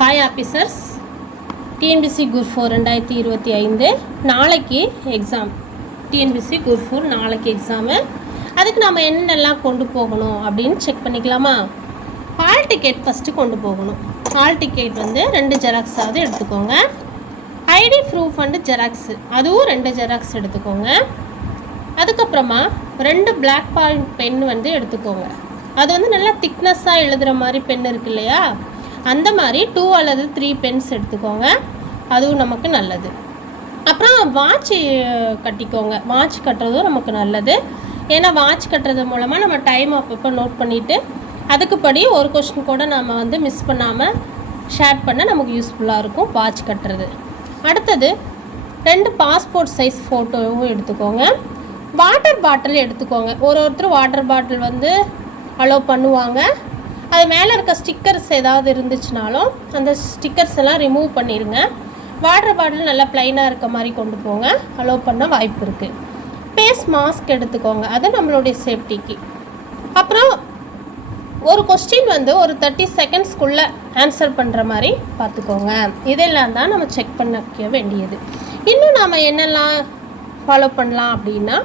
Hi officers, TNPSC group 4 2025 நாளைக்கு exam. TNPSC group 4 நாளைக்கு exam. அதுக்கு நம்ம என்னெல்லாம் கொண்டு போகணும் அப்படின்னு செக் பண்ணிக்கலாமா? ஹால் டிக்கெட் ஃபஸ்ட்டு கொண்டு போகணும். ஹால் டிக்கெட் வந்து 2 ஜெராக்ஸாவது எடுத்துக்கோங்க. ஐடி ப்ரூஃப் அண்டு ஜெராக்ஸு அதுவும் 2 ஜெராக்ஸ் எடுத்துக்கோங்க. அதுக்கப்புறமா 2 பிளாக் பாயிண்ட் பென் வந்து எடுத்துக்கோங்க. அது வந்து நல்லா திக்னஸ்ஸாக எழுதுகிற மாதிரி பென் இருக்கு இல்லையா, அந்த மாதிரி 2 அல்லது 3 பென்ஸ் எடுத்துக்கோங்க. அதுவும் நமக்கு நல்லது. அப்புறம் வாட்ச் கட்டிக்கோங்க. வாட்ச் கட்டுறதும் நமக்கு நல்லது. ஏன்னா வாட்ச் கட்டுறது மூலமாக நம்ம டைம் அப்பப்போ நோட் பண்ணிவிட்டு அதுக்குப்படி ஒரு கொஸ்டின் கூட நம்ம வந்து மிஸ் பண்ணாமல் ஷேர் பண்ண நமக்கு யூஸ்ஃபுல்லாக இருக்கும் வாட்ச் கட்டுறது. அடுத்தது 2 பாஸ்போர்ட் சைஸ் ஃபோட்டோவும் எடுத்துக்கோங்க. வாட்டர் பாட்டில் எடுத்துக்கோங்க. ஒருத்தர் வாட்டர் பாட்டில் வந்து அலோவ் பண்ணுவாங்க. அது மேலே இருக்க ஸ்டிக்கர்ஸ் ஏதாவது இருந்துச்சுனாலும் அந்த ஸ்டிக்கர்ஸ் எல்லாம் ரிமூவ் பண்ணிடுங்க. வாட்டர் பாட்டில் நல்லா ப்ளைனாக இருக்க மாதிரி கொண்டு போங்க, அலோவ் பண்ண வாய்ப்பு இருக்குது. ஃபேஸ் மாஸ்க் எடுத்துக்கோங்க, அது நம்மளுடைய சேஃப்டிக்கு. அப்புறம் ஒரு கொஸ்டின் வந்து ஒரு 30 செகண்ட்ஸ்க்குள்ளே ஆன்சர் பண்ணுற மாதிரி பார்த்துக்கோங்க. இதெல்லாம் தான் நம்ம செக் பண்ணிக்க வேண்டியது. இன்னும் நாம் என்னெல்லாம் ஃபாலோ பண்ணலாம் அப்படின்னா,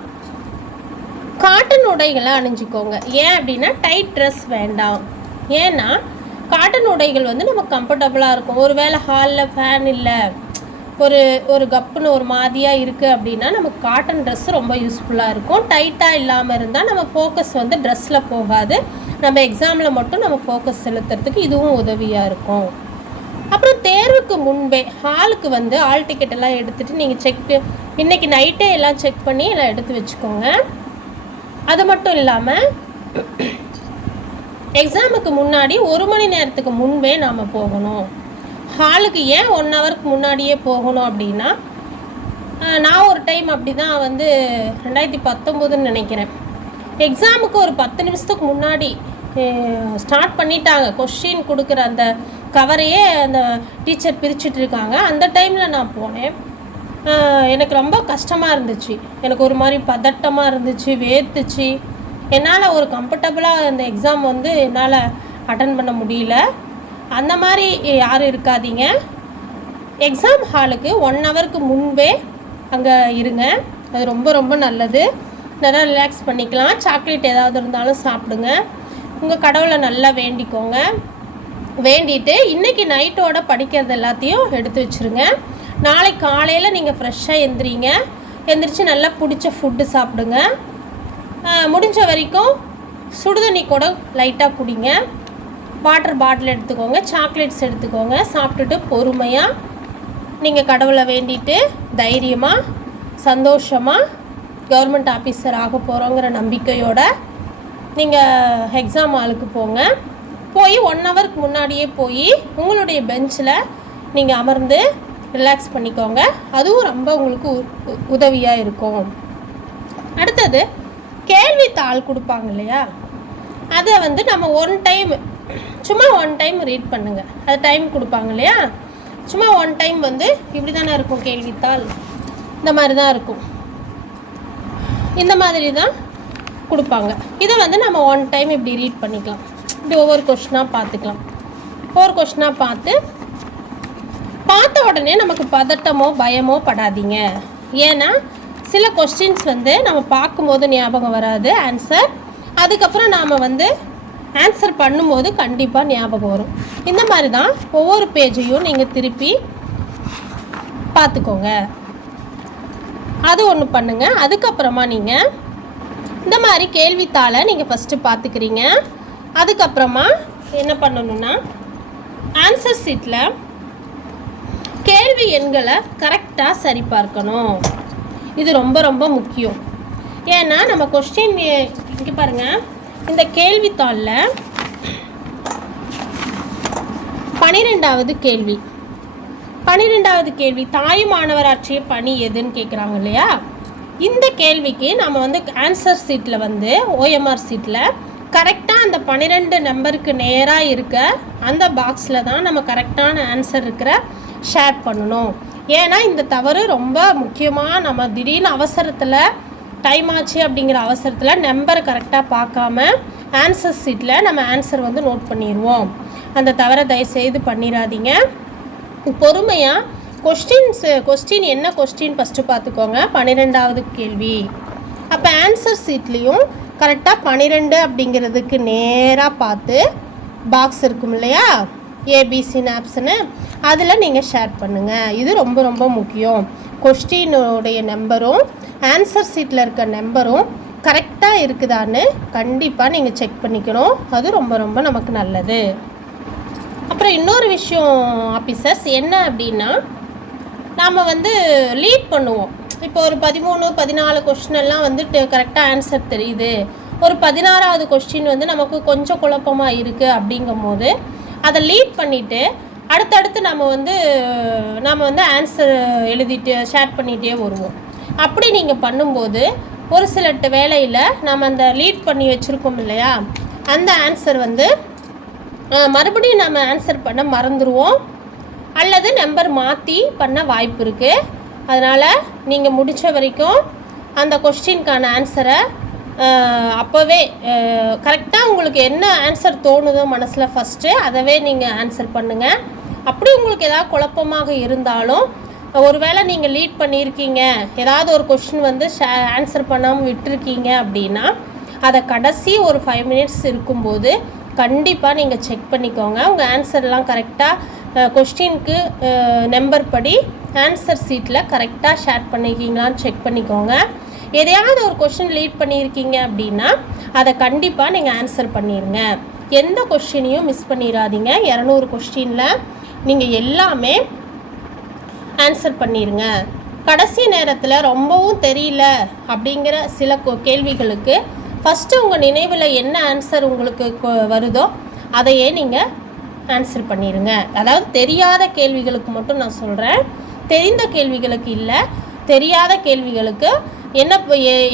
காட்டன் உடைகளை அணிஞ்சிக்கோங்க. ஏன் அப்படின்னா டைட் ட்ரெஸ் வேண்டாம். ஏன்னா காட்டன் உடைகள் வந்து நம்ம கம்ஃபர்டபுளாக இருக்கும். ஒரு வேளை ஹாலில் ஃபேன் இல்லை, ஒரு கப்புன்னு ஒரு மாதிரியாக இருக்குது அப்படின்னா நமக்கு காட்டன் ட்ரெஸ் ரொம்ப யூஸ்ஃபுல்லாக இருக்கும். டைட்டாக இல்லாமல் இருந்தால் நம்ம ஃபோக்கஸ் வந்து ட்ரெஸ்ஸில் போகாது. நம்ம எக்ஸாமில் மட்டும் நம்ம ஃபோக்கஸ் செலுத்துறதுக்கு இதுவும் உதவியாக இருக்கும். அப்புறம் தேர்வுக்கு முன்பே ஹாலுக்கு வந்து ஹால் டிக்கெட் எல்லாம் எடுத்துகிட்டு நீங்கள் இன்றைக்கி நைட்டே எல்லாம் செக் பண்ணி எல்லாம் எடுத்து வச்சுக்கோங்க. அது மட்டும் இல்லாமல் எக்ஸாமுக்கு முன்னாடி 1 மணி நேரத்துக்கு முன்பே நாம் போகணும். ஹாலுக்கு ஏன் 1 ஹவருக்கு முன்னாடியே போகணும் அப்படின்னா, நான் ஒரு டைம் அப்படி தான் வந்து 2019 நினைக்கிறேன், எக்ஸாமுக்கு ஒரு 10 நிமிஷத்துக்கு முன்னாடி ஸ்டார்ட் பண்ணிட்டாங்க. கொஸ்டின் கொடுக்குற அந்த கவரையே அந்த டீச்சர் பிரிச்சுட்டு இருக்காங்க. அந்த டைமில் நான் போனேன். எனக்கு ரொம்ப கஷ்டமாக இருந்துச்சு. எனக்கு ஒரு மாதிரி பதட்டமாக இருந்துச்சு, வேர்த்துச்சு. என்னால் ஒரு கம்ஃபர்டபுளாக அந்த எக்ஸாம் வந்து என்னால் அட்டன் பண்ண முடியல. அந்த மாதிரி யாரும் இருக்காதீங்க. எக்ஸாம் ஹாலுக்கு 1 ஹவருக்கு முன்பே அங்கே இருங்க. அது ரொம்ப ரொம்ப நல்லது. நல்லா ரிலாக்ஸ் பண்ணிக்கலாம். சாக்லேட் ஏதாவது இருந்தாலும் சாப்பிடுங்க. உங்கள் கடவுளை நல்லா வேண்டிக்கோங்க. வேண்டிட்டு இன்றைக்கி நைட்டோட படிக்கிறது எல்லாத்தையும் எடுத்து வச்சுருங்க. நாளைக்கு காலையில் நீங்கள் ஃப்ரெஷ்ஷாக எந்திரிச்சு நல்லா பிடிச்ச ஃபுட்டு சாப்பிடுங்க. முடிஞ்ச வரைக்கும் சுடுதண்ணி கூட லைட்டாக குடிங்க. வாட்டர் பாட்டில் எடுத்துக்கோங்க, சாக்லேட்ஸ் எடுத்துக்கோங்க. சாப்பிட்டுட்டு பொறுமையாக நீங்கள் கடவுளை வேண்டிட்டு தைரியமாக சந்தோஷமாக கவர்மெண்ட் ஆஃபீஸர் ஆக போகிறோங்கிற நம்பிக்கையோடு நீங்கள் எக்ஸாம் ஹாலுக்கு போங்க. போய் 1 ஹவருக்கு முன்னாடியே போய் உங்களுடைய பெஞ்சில் நீங்கள் அமர்ந்து ரிலாக்ஸ் பண்ணிக்கோங்க. அதுவும் ரொம்ப உங்களுக்கு உதவியாக இருக்கும். அடுத்தது கேள்வித்தாள் கொடுப்பாங்க இல்லையா, அதை வந்து நம்ம சும்மா ஒன் டைம் ரீட் பண்ணுங்கள். அது டைம் கொடுப்பாங்க இல்லையா, சும்மா 1 டைம் வந்து இப்படி தானே இருக்கும் கேள்வித்தாள், இந்த மாதிரி தான் இருக்கும். இந்த மாதிரி தான் கொடுப்பாங்க. இதை வந்து நம்ம 1 டைம் இப்படி ரீட் பண்ணிக்கலாம். இப்படி ஒவ்வொரு கொஸ்டினாக பார்த்துக்கலாம். ஒவ்வொரு கொஸ்டினாக பார்த்த உடனே நமக்கு பதட்டமோ பயமோ படாதீங்க. ஏன்னா சில கொஸ்டின்ஸ் வந்து நம்ம பார்க்கும்போது ஞாபகம் வராது ஆன்சர். அதுக்கப்புறம் நாம் வந்து ஆன்சர் பண்ணும்போது கண்டிப்பாக ஞாபகம் வரும். இந்த மாதிரி தான் ஒவ்வொரு பேஜையும் நீங்கள் திருப்பி பார்த்துக்கோங்க. அது ஒன்று பண்ணுங்கள். அதுக்கப்புறமா நீங்கள் இந்த மாதிரி கேள்வித்தாளை நீங்கள் ஃபஸ்ட்டு பார்த்துக்கிறீங்க. அதுக்கப்புறமா என்ன பண்ணணுன்னா, ஆன்சர் ஷீட்டில் கேள்வி எண்களை கரெக்டாக சரி பார்க்கணும். இது ரொம்ப ரொம்ப முக்கியம். ஏன்னா நம்ம கொஸ்டின் இங்கே பாருங்கள், இந்த கேள்வித்தாளில் 12வது கேள்வி தாயுமானவராற்றிய பணி எதுன்னு கேட்குறாங்க இல்லையா. இந்த கேள்விக்கு நம்ம வந்து ஆன்சர் ஷீட்டில் வந்து ஓஎம்ஆர் ஷீட்டில் கரெக்டாக அந்த 12 நம்பருக்கு நேராக இருக்க அந்த பாக்ஸில் தான் நம்ம கரெக்டான ஆன்சர் இருக்கிற ஷேர் பண்ணணும். ஏன்னா இந்த தவறு ரொம்ப முக்கியமாக, நம்ம திடீர்னு அவசரத்தில் டைம் ஆச்சு அப்படிங்கிற அவசரத்தில் நம்பரை கரெக்டாக பார்க்காம ஆன்சர் ஷீட்டில் நம்ம ஆன்சர் வந்து நோட் பண்ணிடுவோம். அந்த தவிர தயவுசெய்து பண்ணிடாதீங்க. பொறுமையாக கொஸ்டின் என்ன கொஸ்டின் ஃபஸ்ட்டு பார்த்துக்கோங்க. 12வது கேள்வி. அப்போ ஆன்சர் சீட்லேயும் கரெக்டாக 12 அப்படிங்கிறதுக்கு நேராக பார்த்து பாக்ஸ் இருக்கும் இல்லையா, ஏபிசி ஆப்ஷனு, அதில் நீங்கள் ஷேர் பண்ணுங்கள். இது ரொம்ப ரொம்ப முக்கியம். கொஸ்டினுடைய நம்பரும் ஆன்சர் சீட்டில் இருக்க நம்பரும் கரெக்டாக இருக்குதான்னு கண்டிப்பாக நீங்கள் செக் பண்ணிக்கணும். அது ரொம்ப ரொம்ப நமக்கு நல்லது. அப்புறம் இன்னொரு விஷயம் ஆஃபீஸர்ஸ் என்ன அப்படின்னா, நாம் லீட் பண்ணுவோம். இப்போ ஒரு 13 14 கொஸ்டின் எல்லாம் கரெக்டாக ஆன்சர் தெரியுது, ஒரு 16வது கொஸ்டின் நமக்கு கொஞ்சம் குழப்பமாக இருக்குது அப்படிங்கும் போது அதை லீட் பண்ணிவிட்டு அடுத்தடுத்து நம்ம ஆன்சர் எழுதிட்டு ஷேர் பண்ணிகிட்டே வருவோம். அப்படி நீங்கள் பண்ணும்போது ஒரு சில வேளையில் நம்ம அந்த லீட் பண்ணி வச்சுருக்கோம் இல்லையா, அந்த ஆன்சர் மறுபடியும் நம்ம ஆன்சர் பண்ண மறந்துடுவோம் அல்லது நம்பர் மாற்றி பண்ண வாய்ப்பு இருக்குது. அதனால் நீங்கள் முடித்த வரைக்கும் அந்த கொஸ்டினுக்கான ஆன்சரை அப்போவே கரெக்டாக உங்களுக்கு என்ன ஆன்சர் தோணுதோ மனசில் ஃபஸ்ட்டு அதவே நீங்கள் ஆன்சர் பண்ணுங்கள். அப்படி உங்களுக்கு ஏதாவது குழப்பமாக இருந்தாலும், ஒருவேளை நீங்கள் லீட் பண்ணியிருக்கீங்க, ஏதாவது ஒரு கொஸ்டின் ஆன்சர் பண்ணாமல் விட்டுருக்கீங்க அப்படின்னா, அதை கடைசி ஒரு 5 மினிட்ஸ் இருக்கும்போது கண்டிப்பாக நீங்கள் செக் பண்ணிக்கோங்க. உங்கள் ஆன்சர்லாம் கரெக்டாக கொஸ்டினுக்கு நம்பர் படி ஆன்சர் சீட்டில் கரெக்டாக ஷேர் பண்ணியிருக்கீங்களான்னு செக் பண்ணிக்கோங்க. எதையாவது ஒரு கொஸ்டின் லீட் பண்ணியிருக்கீங்க அப்படின்னா அதை கண்டிப்பாக நீங்கள் ஆன்சர் பண்ணிடுங்க. எந்த கொஸ்டினையும் மிஸ் பண்ணிடாதீங்க. 200 கொஸ்டினில் நீங்கள் எல்லாமே ஆன்சர் பண்ணிடுங்க. கடைசி நேரத்தில் ரொம்பவும் தெரியல அப்படிங்கிற சில கேள்விகளுக்கு ஃபஸ்ட்டு உங்கள் நினைவில் என்ன ஆன்சர் உங்களுக்கு வருதோ அதையே நீங்கள் ஆன்சர் பண்ணிடுங்க. அதாவது தெரியாத கேள்விகளுக்கு மட்டும் நான் சொல்கிறேன், தெரிந்த கேள்விகளுக்கு இல்லை. தெரியாத கேள்விகளுக்கு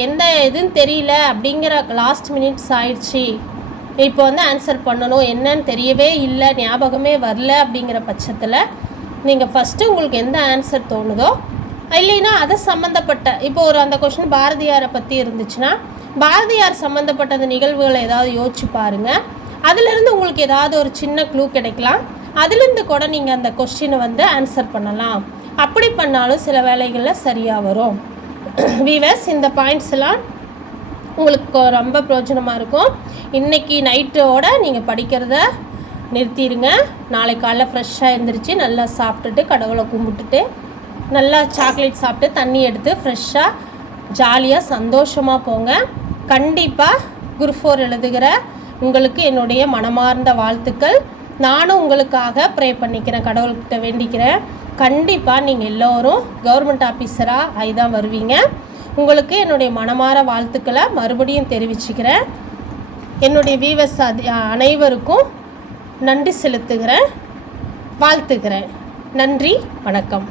எந்த இதுன்னு தெரியல அப்படிங்கிற லாஸ்ட் மினிட்ஸ் ஆயிடுச்சு, இப்போ ஆன்சர் பண்ணணும், என்னன்னு தெரியவே இல்லை, ஞாபகமே வரல அப்படிங்கிற பட்சத்தில் நீங்கள் ஃபஸ்ட்டு உங்களுக்கு எந்த ஆன்சர் தோணுதோ, இல்லைன்னா அதை சம்மந்தப்பட்ட இப்போ அந்த கொஸ்டின் பாரதியாரை பற்றி இருந்துச்சுன்னா பாரதியார் சம்மந்தப்பட்ட அந்த நிகழ்வுகளை ஏதாவது யோசிச்சு பாருங்கள். அதிலிருந்து உங்களுக்கு ஏதாவது ஒரு சின்ன க்ளூ கிடைக்கலாம். அதுலேருந்து கூட நீங்கள் அந்த கொஸ்டினை ஆன்சர் பண்ணலாம். அப்படி பண்ணாலும் சில வேளைகளில் சரியாக வரும். வீவர்ஸ், இந்த பாயிண்ட்ஸ்லாம் உங்களுக்கு ரொம்ப பிரயோஜனமாக இருக்கும். இன்றைக்கி நைட்டோட நீங்கள் படிக்கிறத நிறுத்திடுங்க. நாளைக்கு காலைல ஃப்ரெஷ்ஷாக எழுந்திரிச்சு நல்லா சாப்பிட்டுட்டு கடவுளை கும்பிட்டுட்டு நல்லா சாக்லேட் சாப்பிட்டு தண்ணி எடுத்து ஃப்ரெஷ்ஷாக ஜாலியாக சந்தோஷமாக போங்க. கண்டிப்பாக குரூப் 4 எழுதுகிற உங்களுக்கு என்னுடைய மனமார்ந்த வாழ்த்துக்கள். நானும் உங்களுக்காக ப்ரே பண்ணிக்கிறேன், கடவுள்கிட்ட வேண்டிக்கிறேன். கண்டிப்பாக நீங்கள் எல்லோரும் கவர்மெண்ட் ஆஃபீஸராக ஆகிதான் வருவீங்க. உங்களுக்கு என்னுடைய மனமார வாழ்த்துக்களை மறுபடியும் தெரிவிச்சுக்கிறேன். என்னுடைய வீவர்ஸ் அனைவருக்கும் நன்றி செலுத்துகிறேன், வாழ்த்துக்கிறேன். நன்றி, வணக்கம்.